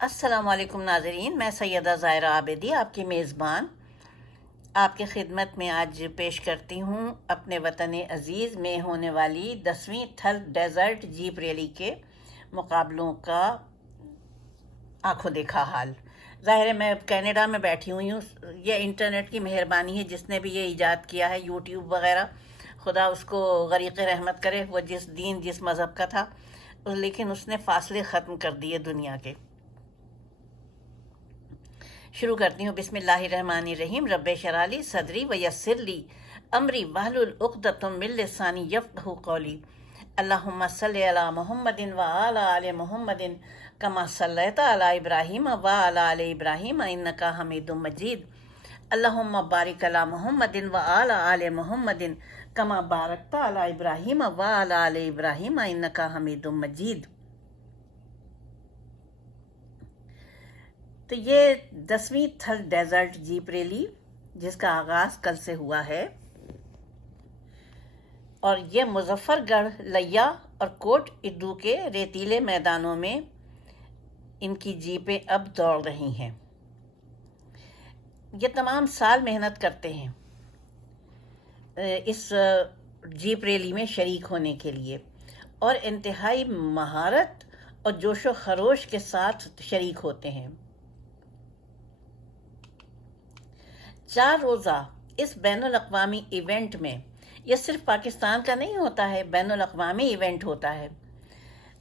السلام علیکم ناظرین، میں سیدہ زائرہ عابدی، آپ کی میزبان، آپ کی خدمت میں آج پیش کرتی ہوں اپنے وطن عزیز میں ہونے والی دسویں تھل ڈیزرٹ جیپ ریلی کے مقابلوں کا آنکھوں دیکھا حال۔ ظاہر ہے میں کینیڈا میں بیٹھی ہوئی ہوں، یہ انٹرنیٹ کی مہربانی ہے، جس نے بھی یہ ایجاد کیا ہے، یوٹیوب وغیرہ، خدا اس کو غریق رحمت کرے، وہ جس دین، جس مذہب کا تھا، لیکن اس نے فاصلے ختم کر دیے دنیا کے۔ شروع کرتی ہوں. بسم اللہ الرحمن الرحیم. رب شرالی صدری و یسر لی امری وحل العقدتم من لسانی یفقہ قولی. اللہم صلی علی محمد و آل آل محمد کما صلیت علی ابراہیم و آل آل ابراہیم انکا حمید مجید. اللہم بارک علی محمد و آل آل محمد کما بارکت علی ابراہیم و آل آل ابراہیم انکا حمید مجید. تو یہ دسویں تھل ڈیزرٹ جیپ ریلی، جس کا آغاز کل سے ہوا ہے۔ اور یہ مظفر گڑھ لیا اور کوٹ ادو کے ریتیلے میدانوں میں ان کی جیپیں اب دوڑ رہی ہیں۔ یہ تمام سال محنت کرتے ہیں، اس جیپ ریلی میں شریک ہونے کے لیے۔ اور انتہائی مہارت اور جوش و خروش کے ساتھ شریک ہوتے ہیں۔ چار روزہ اس بین الاقوامی ایونٹ میں، یہ صرف پاکستان کا نہیں ہوتا ہے، بین الاقوامی ایونٹ ہوتا ہے۔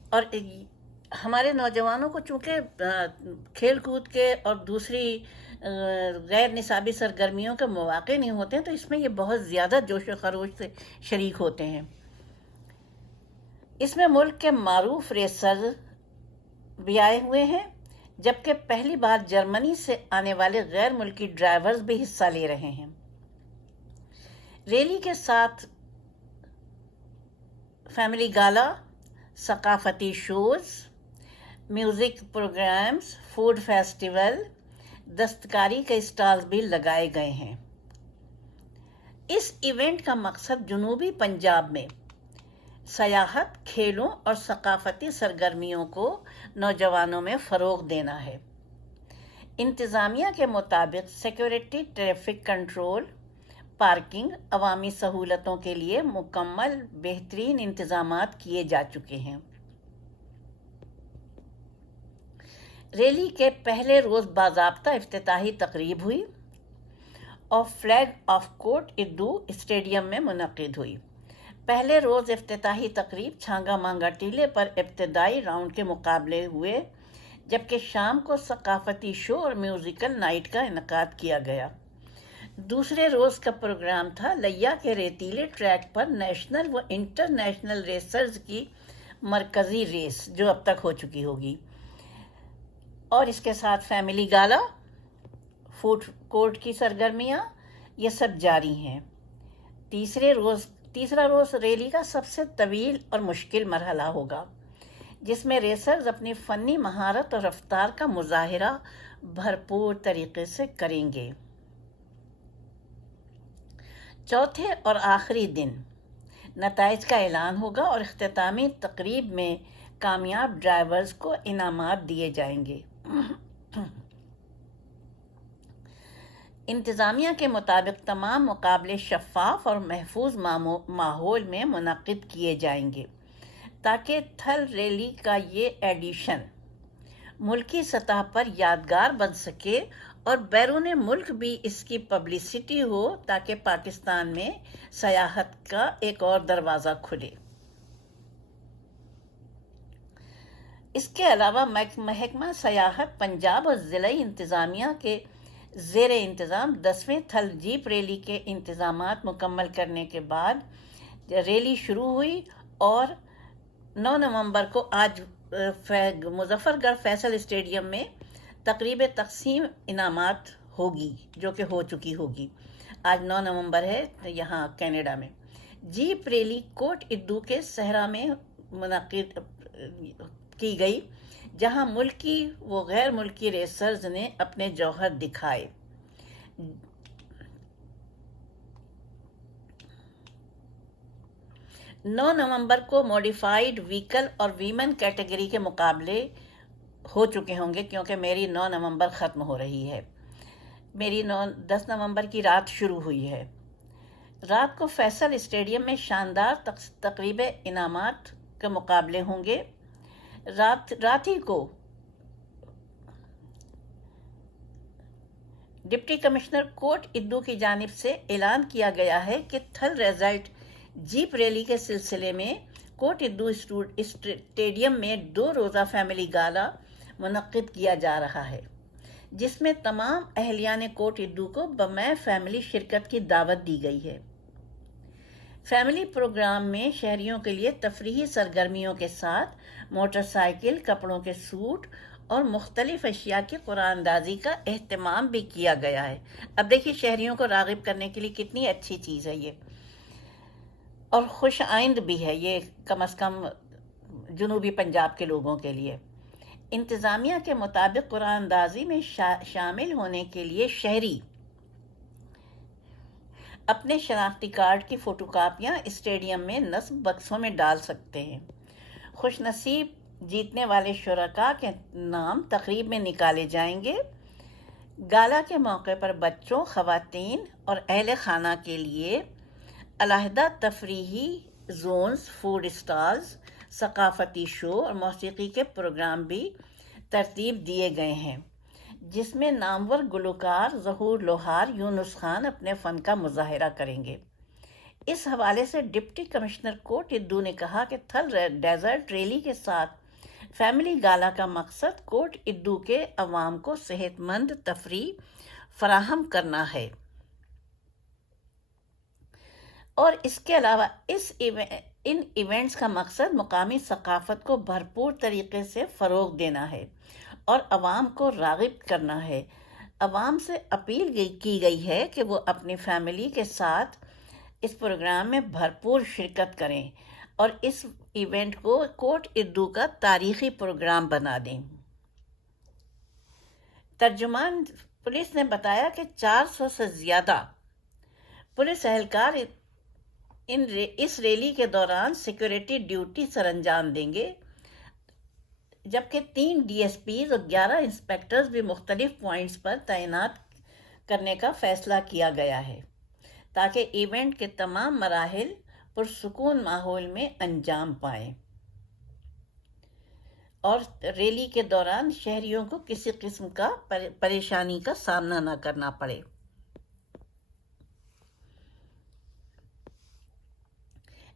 اور ہمارے نوجوانوں کو چونکہ کھیل کود کے اور دوسری غیر نصابی سرگرمیوں کے مواقع نہیں ہوتے ہیں، تو اس میں یہ بہت زیادہ جوش و خروش سے شریک ہوتے ہیں۔ اس میں ملک کے معروف ریسر بھی آئے ہوئے ہیں۔ جبکہ پہلی بار جرمنی سے آنے والے غیر ملکی ڈرائیورز بھی حصہ لے رہے ہیں۔ ریلی کے ساتھ فیملی گالا، ثقافتی shows, music programs, food festival, دستکاری کے اسٹالز بھی لگائے گئے ہیں۔ اس ایونٹ کا مقصد جنوبی پنجاب میں سیاحت کھیلوں اور ثقافتی سرگرمیوں کو نوجوانوں میں فروغ دینا ہے۔ انتظامیہ کے مطابق سیکورٹی ٹریفک کنٹرول پارکنگ عوامی سہولتوں کے لیے مکمل بہترین انتظامات کیے جا چکے ہیں۔ ریلی کے پہلے روز باضابطہ افتتاحی تقریب ہوئی اور flag off Kot Addu stadium میں منعقد ہوئی۔ پہلے روز افتتاحی تقریب چھانگا مانگا ٹیلے پر ابتدائی راؤنڈ کے مقابلے ہوئے، جبکہ شام کو ثقافتی شو اور میوزیکل نائٹ کا انعقاد کیا گیا۔ دوسرے روز کا پروگرام تھا لیا کے ریتیلے ٹریک پر نیشنل و انٹرنیشنل ریسرز کی مرکزی ریس، جو اب تک ہو چکی ہوگی۔ اور اس کے ساتھ فیملی گالا، فوڈ کورٹ کی سرگرمیاں، یہ سب جاری ہیں۔ تیسرے روز تیسرا روز ریلی کا سب سے طویل اور مشکل مرحلہ ہوگا، جس میں ریسرز اپنی فنی مہارت اور رفتار کا مظاہرہ بھرپور طریقے سے کریں گے۔ چوتھے اور آخری دن، نتائج کا اعلان ہوگا اور اختتامی تقریب میں کامیاب ڈرائیورز کو انعامات دیے جائیں گے۔ انتظامیہ کے مطابق تمام مقابلے شفاف اور محفوظ ماحول میں منعقد کیے جائیں گے، تاکہ تھل ریلی کا یہ ایڈیشن ملکی سطح پر یادگار بن سکے اور بیرون ملک بھی اس کی پبلسٹی ہو تاکہ پاکستان میں سیاحت کا ایک اور دروازہ کھلے۔ اس کے علاوہ محکمہ سیاحت پنجاب اور ضلعی انتظامیہ کے زیر انتظام دسویں تھل جیپ ریلی کے انتظامات مکمل کرنے کے بعد ریلی شروع ہوئی اور نو نومبر کو آج مظفر گڑھ فیصل اسٹیڈیم میں تقریب تقسیم انعامات ہوگی، جو کہ ہو چکی ہوگی۔ آج نو نومبر ہے یہاں کینیڈا میں۔ جیپ ریلی کوٹ ادو کے صحرا میں منعقد کی گئی۔ جہاں ملکی و غیر ملکی ریسرز نے اپنے جوہر دکھائے۔ نو نومبر کو موڈیفائڈ ویکل اور ویمن کیٹیگری کے مقابلے ہو چکے ہوں گے کیونکہ میری نو نومبر ختم ہو رہی ہے۔ میری نو، دس نومبر کی رات شروع ہوئی ہے۔ رات کو فیصل اسٹیڈیم میں شاندار تقریب انعامات کے مقابلے ہوں گے۔ رات رات ہی کو ڈپٹی کمشنر کوٹ ادو کی جانب سے اعلان کیا گیا ہے کہ تھل ریزلٹ جیپ ریلی کے سلسلے میں کوٹ ادو اسٹیڈیم میں دو روزہ فیملی گالا منعقد کیا جا رہا ہے، جس میں تمام اہلیان کوٹ ادو کو بمے فیملی شرکت کی دعوت دی گئی ہے۔ فیملی پروگرام میں شہریوں کے لیے تفریحی سرگرمیوں کے ساتھ، موٹر سائیکل، کپڑوں کے سوٹ اور مختلف اشیاء کی قرآن اندازی کا اہتمام بھی کیا گیا ہے۔ اب دیکھیے شہریوں کو راغب کرنے کے لیے کتنی اچھی چیز ہے یہ۔ اور خوش آئند بھی ہے یہ کم از کم جنوبی پنجاب کے لوگوں کے لیے۔ انتظامیہ کے مطابق قرآن اندازی میں شامل ہونے کے لیے شہری اپنے شناختی کارڈ کی فوٹو کاپیاں اسٹیڈیم میں نصب بکسوں میں ڈال سکتے ہیں۔ خوش نصیب، جیتنے والے شرکا کے نام تقریب میں نکالے جائیں گے۔ گالا کے موقع پر بچوں، خواتین اور اہل خانہ کے لیے علیحدہ تفریحی زونز، فوڈ اسٹالز ثقافتی شو اور موسیقی کے پروگرام بھی ترتیب دیے گئے ہیں۔ جس میں نامور گلوکار ظہور لوہار یونس خان اپنے فن کا مظاہرہ کریں گے۔ اس حوالے سے ڈپٹی کمشنر کوٹ ادو نے کہا کہ تھل ڈیزرٹ ریلی کے ساتھ فیملی گالا کا مقصد کوٹ ادو کے عوام کو صحت مند تفریح فراہم کرنا ہے۔ اور اس کے علاوہ اس ان ایونٹس کا مقصد مقامی ثقافت کو بھرپور طریقے سے فروغ دینا ہے۔ اور عوام کو راغب کرنا ہے۔ عوام سے اپیل کی گئی ہے کہ وہ اپنی فیملی کے ساتھ اس پروگرام میں بھرپور شرکت کریں اور اس ایونٹ کو کوٹ اردو کا تاریخی پروگرام بنا دیں۔ ترجمان پولیس نے بتایا کہ چار سو سے زیادہ پولیس اہلکار ان اس ریلی کے دوران سیکورٹی ڈیوٹی سر انجام دیں گے۔ جبکہ تین ڈی ایس پیز اور گیارہ انسپیکٹرز بھی مختلف پوائنٹس پر تعینات کرنے کا فیصلہ کیا گیا ہے تاکہ ایونٹ کے تمام مراحل پرسکون ماحول میں انجام پائیں اور ریلی کے دوران شہریوں کو کسی قسم کا پریشانی کا سامنا نہ کرنا پڑے۔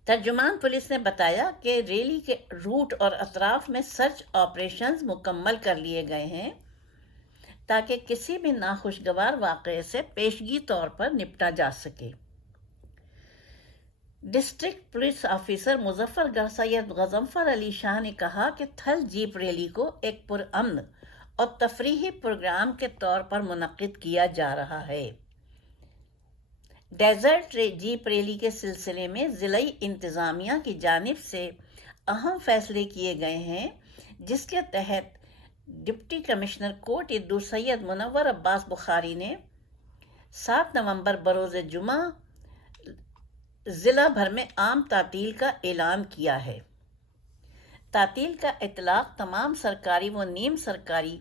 ترجمان پولیس نے بتایا کہ ریلی کے روٹ اور اطراف میں سرچ آپریشنز مکمل کر لیے گئے ہیں تاکہ کسی بھی ناخوشگوار واقعے سے پیشگی طور پر نپٹا جا سکے۔ ڈسٹرکٹ پولیس آفیسر مظفر گڑھ سید غزمفر علی شاہ نے کہا کہ تھل جیپ ریلی کو ایک پرامن اور تفریحی پروگرام کے طور پر منعقد کیا جا رہا ہے۔ ڈیزرٹ جیپ ریلی کے سلسلے میں ضلعی انتظامیہ کی جانب سے اہم فیصلے کیے گئے ہیں، جس کے تحت ڈپٹی کمشنر کوٹ ادو سید منور عباس بخاری نے سات نومبر بروز جمعہ ضلع بھر میں عام تعطیل کا اعلان کیا ہے۔ تعطیل کا اطلاق تمام سرکاری و نیم سرکاری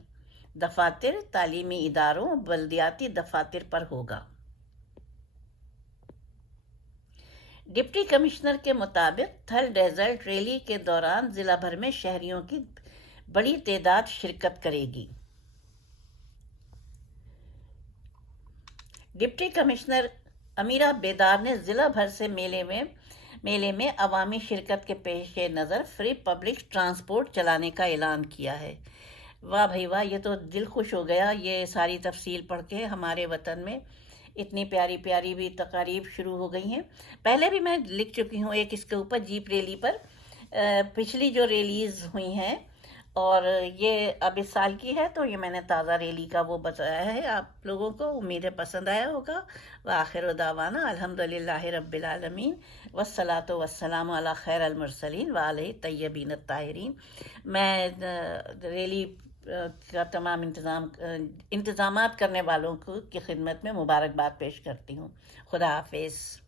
دفاتر تعلیمی اداروں بلدیاتی دفاتر پر ہوگا۔ ڈپٹی کمشنر کے مطابق تھل ڈیزرٹ ریلی کے دوران ضلع بھر میں شہریوں کی بڑی تعداد شرکت کرے گی۔ ڈپٹی کمشنر امیرہ بیدار نے ضلع بھر سے میلے میں میلے میں عوامی شرکت کے پیش نظر فری پبلک ٹرانسپورٹ چلانے کا اعلان کیا ہے۔ واہ بھائی واہ، یہ تو دل خوش ہو گیا، یہ ساری تفصیل پڑھ کے ہمارے وطن میں اتنی پیاری پیاری بھی تقاریب شروع ہو گئی ہیں۔ پہلے بھی میں لکھ چکی ہوں ایک اس کے اوپر جیپ ریلی پر۔ پچھلی جو ریلیز ہوئی ہیں، اور یہ اب اس سال کی ہے، تو یہ میں نے تازہ ریلی کا وہ بتایا ہے آپ لوگوں کو۔ امید پسند آیا ہوگا۔ وآخر و دعوانا الحمد للہ رب العالمین۔ وسلاۃ وسلام علی خیر المرسلین وعلیہ طیبین الطاہرین۔ میں ریلی کا تمام انتظام، انتظامات کرنے والوں کو کی خدمت میں مبارکباد پیش کرتی ہوں۔ خدا حافظ۔